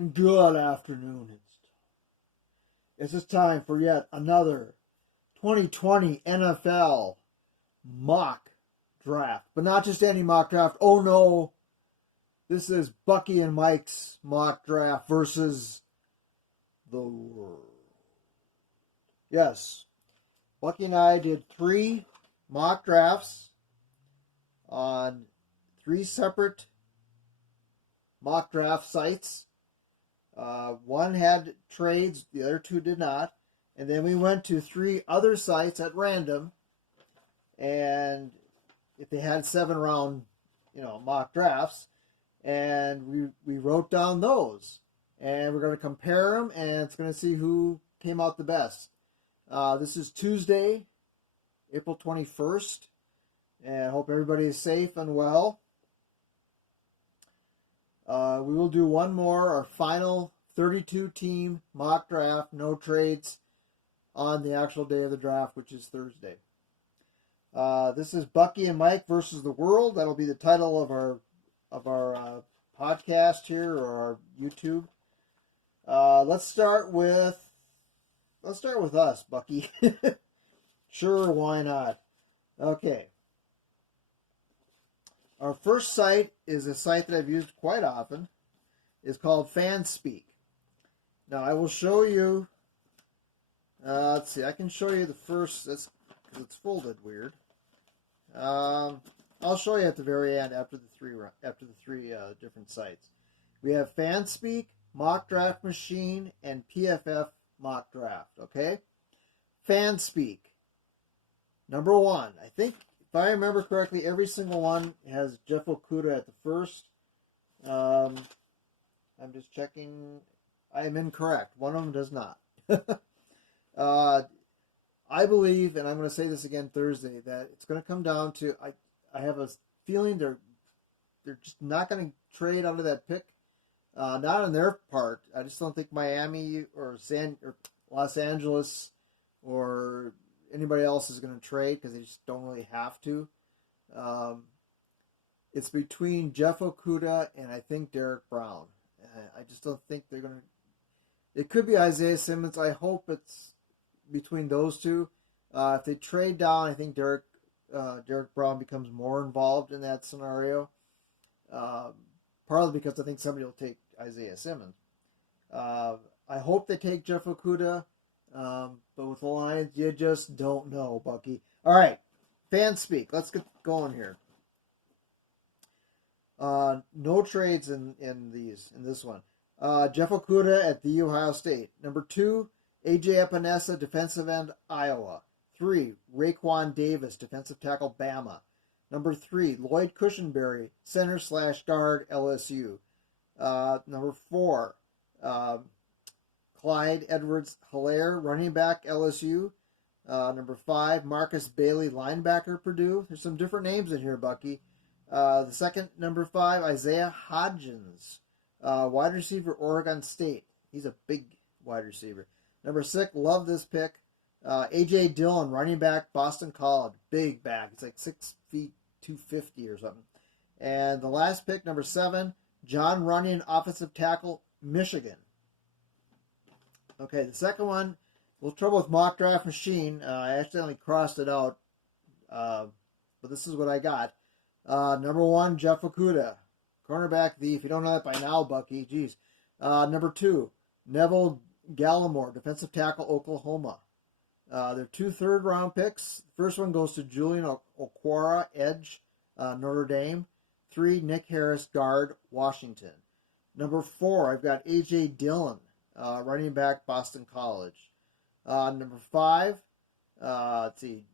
Good afternoon. It's time for yet another 2020 NFL mock draft. But not just any mock draft. Oh no, this is Bucky and Mike's mock draft versus the world. Yes, Bucky and I did 3 mock drafts on 3 separate mock draft sites. One had trades, the other 2 did not. And then we went to 3 other sites at random. And if they had 7-round, mock drafts, and we wrote down those. And we're going to compare them, and it's going to see who came out the best. This is Tuesday, April 21st. And I hope everybody is safe and well. We will do one more, our final 32-team mock draft, no trades, on the actual day of the draft, which is Thursday. This is Bucky and Mike versus the world. That'll be the title of our podcast here, or our YouTube. Let's start with us, Bucky. Sure, why not? Okay. Our first site is a site that I've used quite often. It's called FanSpeak. Now, I will show you, let's see, I can show you the first, because it's folded weird. I'll show you at the very end after the three different sites. We have FanSpeak, Mock Draft Machine, and PFF Mock Draft, okay? FanSpeak. Number 1, I think, if I remember correctly, every single one has Jeff Okudah at the first. I'm just checking. I am incorrect. One of them does not. I believe, and I'm going to say this again Thursday, that it's going to come down to, I have a feeling they're just not going to trade out of that pick. Not on their part. I just don't think Miami or Los Angeles or anybody else is going to trade, because they just don't really have to. It's between Jeff Okudah and I think Derek Brown. I just don't think they're going to. It could be Isaiah Simmons. I hope it's between those two. If they trade down, I think Derek Brown becomes more involved in that scenario. Partly because I think somebody will take Isaiah Simmons. I hope they take Jeff Okudah. But with the Lions, you just don't know, Bucky. All right, FanSpeak. Let's get going here. No trades in this one. Jeff Okudah at the Ohio State. Number 2, A.J. Epinesa, defensive end, Iowa. 3, Raekwon Davis, defensive tackle, Bama. Number 3, Lloyd Cushenberry, center/guard, LSU. Number 4, Clyde Edwards-Helaire, running back, LSU. Number 5, Marcus Bailey, linebacker, Purdue. There's some different names in here, Bucky. The second, number 5, Isaiah Hodgins, wide receiver, Oregon State. He's a big wide receiver. Number 6, love this pick. A.J. Dillon, running back, Boston College. Big back. It's like 6 feet, 250 or something. And the last pick, number 7, John Runyon, offensive tackle, Michigan. Okay, the second one, a little trouble with Mock Draft Machine. I accidentally crossed it out, but this is what I got. Number 1, Jeff Okudah, cornerback. If you don't know that by now, Bucky, geez. Number 2, Neville Gallimore, defensive tackle, Oklahoma. They're 2 third-round picks. The first one goes to Julian Okwara, edge, Notre Dame. 3, Nick Harris, guard, Washington. Number 4, I've got A.J. Dillon, running back, Boston College. Number 5, let's see,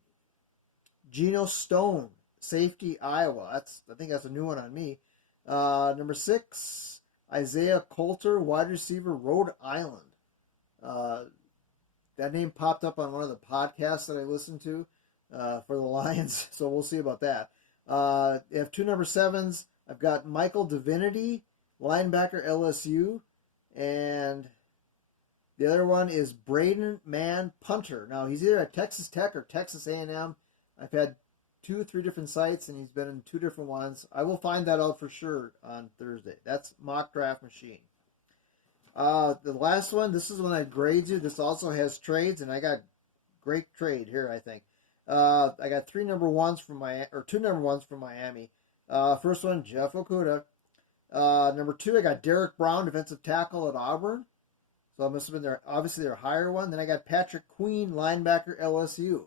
Geno Stone, safety, Iowa. I think that's a new one on me. Number 6, Isaiah Coulter, wide receiver, Rhode Island. That name popped up on one of the podcasts that I listened to for the Lions, so we'll see about that. I have 2 number 7s. I've got Michael Divinity, linebacker, LSU, and the other one is Braden Mann, punter. Now, he's either at Texas Tech or Texas A&M. I've had 2 or 3 different sites, and he's been in 2 different ones. I will find that out for sure on Thursday. That's Mock Draft Machine. The last one, this is when I grade you. This also has trades, and I got great trade here, I think. I got two number ones from Miami. First one, Jeff Okudah. Number two, I got Derek Brown, defensive tackle at Auburn. So it must have been their higher one. Then I got Patrick Queen, linebacker, LSU.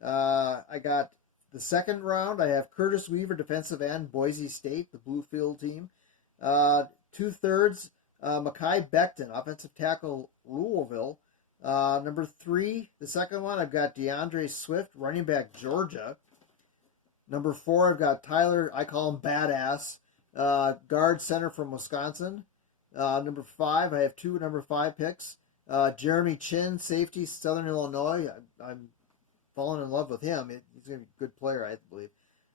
I got the second round. I have Curtis Weaver, defensive end, Boise State, the Bluefield team. 2/3, Mekhi Becton, offensive tackle, Louisville. Number three, the second one, I've got DeAndre Swift, running back, Georgia. Number four, I've got Tyler, I call him Badass, guard center from Wisconsin. Number five, I have two number 5 picks. Jeremy Chin, safety, Southern Illinois. I'm falling in love with him. He's going to be a good player, I believe.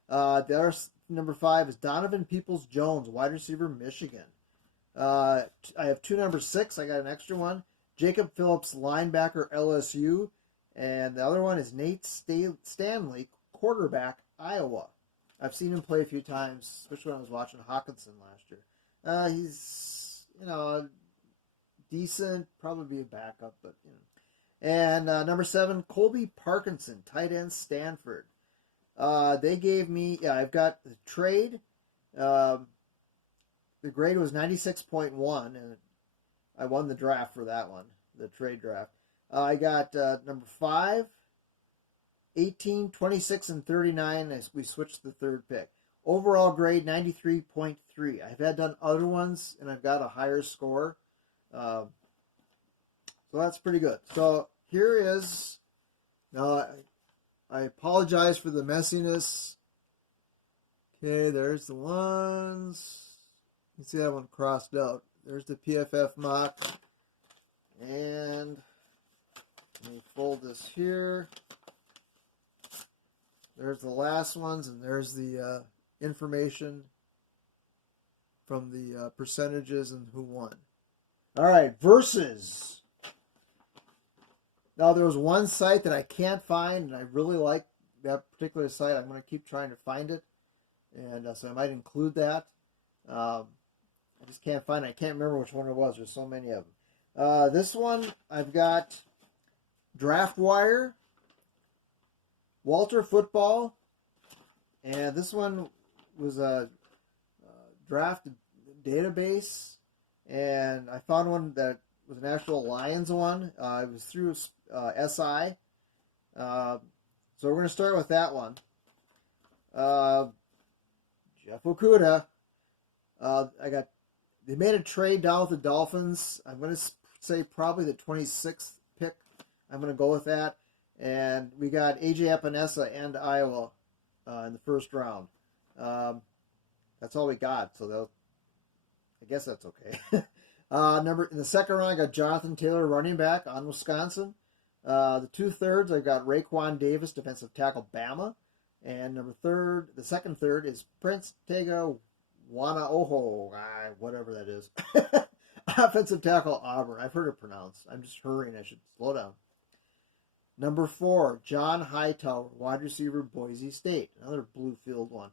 The other number 5 is Donovan Peoples-Jones, wide receiver, Michigan. I have two number 6. I got an extra one. Jacob Phillips, linebacker, LSU. And the other one is Nate Stanley, quarterback, Iowa. I've seen him play a few times, especially when I was watching Hawkinson last year. He's, decent, probably be a backup, but, And number 7, Colby Parkinson, tight end, Stanford. They gave me, I've got the trade. The grade was 96.1, and I won the draft for that one, the trade draft. I got number 5, 18, 26, and 39 as we switched the third pick. Overall grade 93.3. I've had done other ones, and I've got a higher score. So that's pretty good. So here is, now I apologize for the messiness. Okay, there's the ones. You can see that one crossed out. There's the PFF mock. And let me fold this here. There's the last ones, and there's the information from the percentages and who won. All right, versus. Now, there was one site that I can't find, and I really like that particular site. I'm going to keep trying to find it, and so I might include that. I just can't find it. I can't remember which one it was. There's so many of them. This one, I've got DraftWire, Walter Football, and this one was a draft database, and I found one that was an actual Lions one. It was through SI. So we're going to start with that one. Jeff Okudah. They made a trade down with the Dolphins. I'm going to say probably the 26th pick. I'm going to go with that. And we got AJ Epinesa and Iowa in the first round. That's all we got. So I guess that's okay. In the second round, I got Jonathan Taylor, running back on Wisconsin. The 2/3, I got Raekwon Davis, defensive tackle, Bama. And the second third is Prince Tega Wanaoho, whatever that is. Offensive tackle, Auburn. I've heard it pronounced. I'm just hurrying. I should slow down. Number 4, John Hightower, wide receiver, Boise State. Another Bluefield one.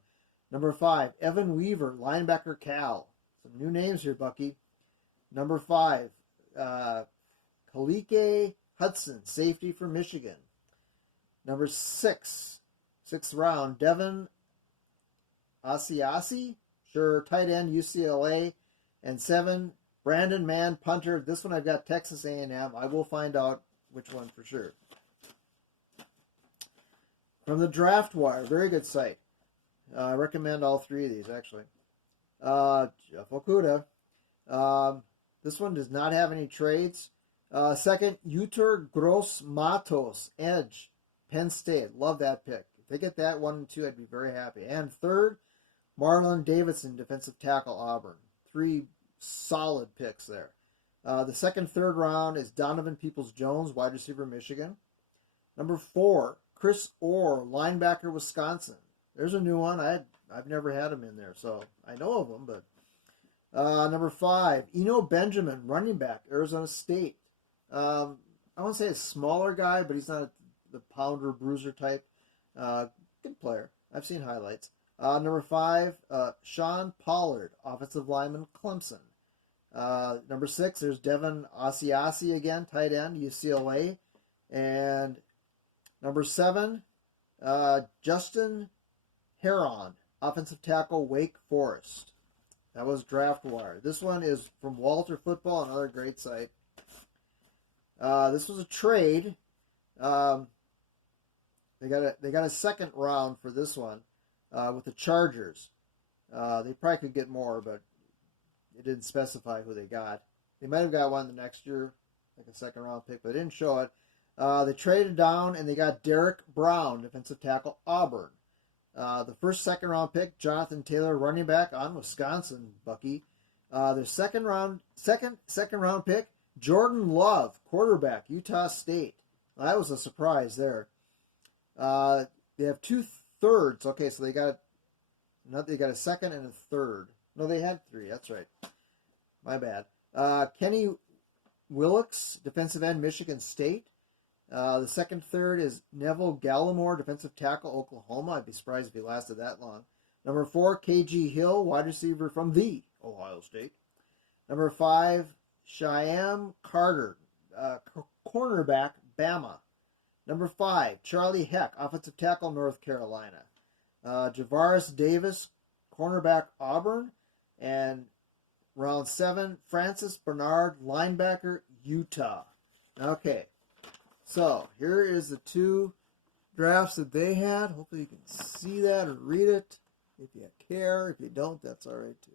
Number 5, Evan Weaver, linebacker, Cal. Some new names here, Bucky. Number 5, Kalike Hudson, safety for Michigan. Number 6, 6th round, Devin Asiasi, sure, tight end, UCLA. And 7, Brandon Mann, punter. This one I've got Texas A&M. I will find out which one for sure. From the DraftWire, very good site. I recommend all 3 of these, actually. Jeff Okudah. This one does not have any trades. Second, Yetur Gross-Matos, edge, Penn State. Love that pick. If they get that 1 and 2, I'd be very happy. And third, Marlon Davidson, defensive tackle, Auburn. 3 solid picks there. The second, third round is Donovan Peoples-Jones, wide receiver, Michigan. Number 4, Chris Orr, linebacker, Wisconsin. There's a new one. I've never had him in there, so I know of him. But number 5, Eno Benjamin, running back, Arizona State. I won't say a smaller guy, but he's not the pounder, bruiser type. Good player. I've seen highlights. Number 5, Sean Pollard, offensive lineman, Clemson. Number 6, there's Devin Asiasi again, tight end, UCLA. And number 7, Justin Heron, offensive tackle, Wake Forest. That was Draft Wire. This one is from Walter Football, another great site. This was a trade. They got a second round for this one with the Chargers. They probably could get more, but it didn't specify who they got. They might have got one the next year, like a second round pick, but they didn't show it. They traded down and they got Derek Brown, defensive tackle, Auburn. The first second round pick, Jonathan Taylor, running back on Wisconsin, Bucky. Their second round pick, Jordan Love, quarterback, Utah State. Well, that was a surprise there. They have 2 thirds. Okay, so they got a second and a third. No, they had 3. That's right. My bad. Kenny Willocks, defensive end, Michigan State. The second third is Neville Gallimore, defensive tackle, Oklahoma. I'd be surprised if he lasted that long. Number 4, KG Hill, wide receiver from the Ohio State. Number 5, Shyam Carter, cornerback, Bama. Number 5, Charlie Heck, offensive tackle, North Carolina. Javaris Davis, cornerback, Auburn. And round 7, Francis Bernard, linebacker, Utah. Okay, so here is the 2 drafts that they had. Hopefully you can see that or read it. If you care, if you don't, that's all right too.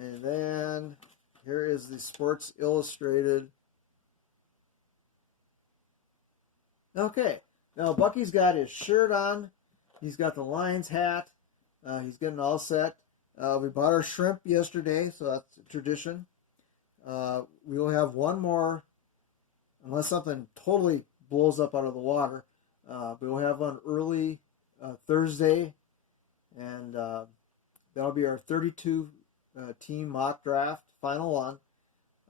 And then here is the Sports Illustrated. Okay, now Bucky's got his shirt on. He's got the Lions hat. He's getting all set. We bought our shrimp yesterday, so that's a tradition. We will have one more, unless something totally blows up out of the water. We will have one early Thursday, and that'll be our 32 team mock draft, final one.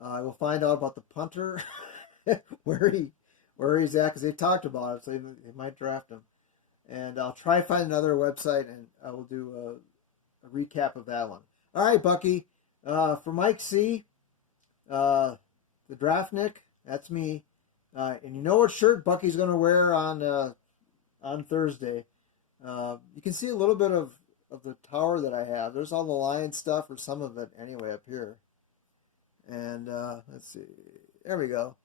We'll find out about the punter, where he's at, because they talked about it, so they might draft him. And I'll try to find another website, and I will do a recap of that one. All right, Bucky. For Mike C., the Draftnik, that's me. And you know what shirt Bucky's going to wear on Thursday. You can see a little bit of the tower that I have. There's all the Lion stuff, or some of it anyway, up here. And let's see. There we go.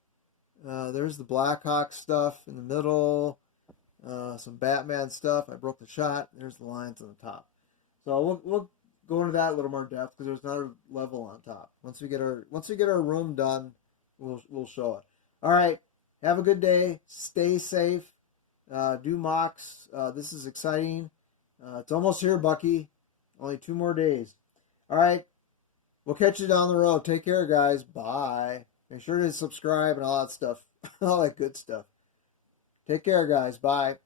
There's the Blackhawks stuff in the middle. Some Batman stuff. I broke the shot. There's the Lions on the top. So we'll go into that a little more depth, because there's another level on top. Once we get our room done, we'll show it. All right. Have a good day. Stay safe. Do mocks. This is exciting. It's almost here, Bucky. Only 2 more days. All right. We'll catch you down the road. Take care, guys. Bye. Make sure to subscribe and all that stuff. All that good stuff. Take care, guys. Bye.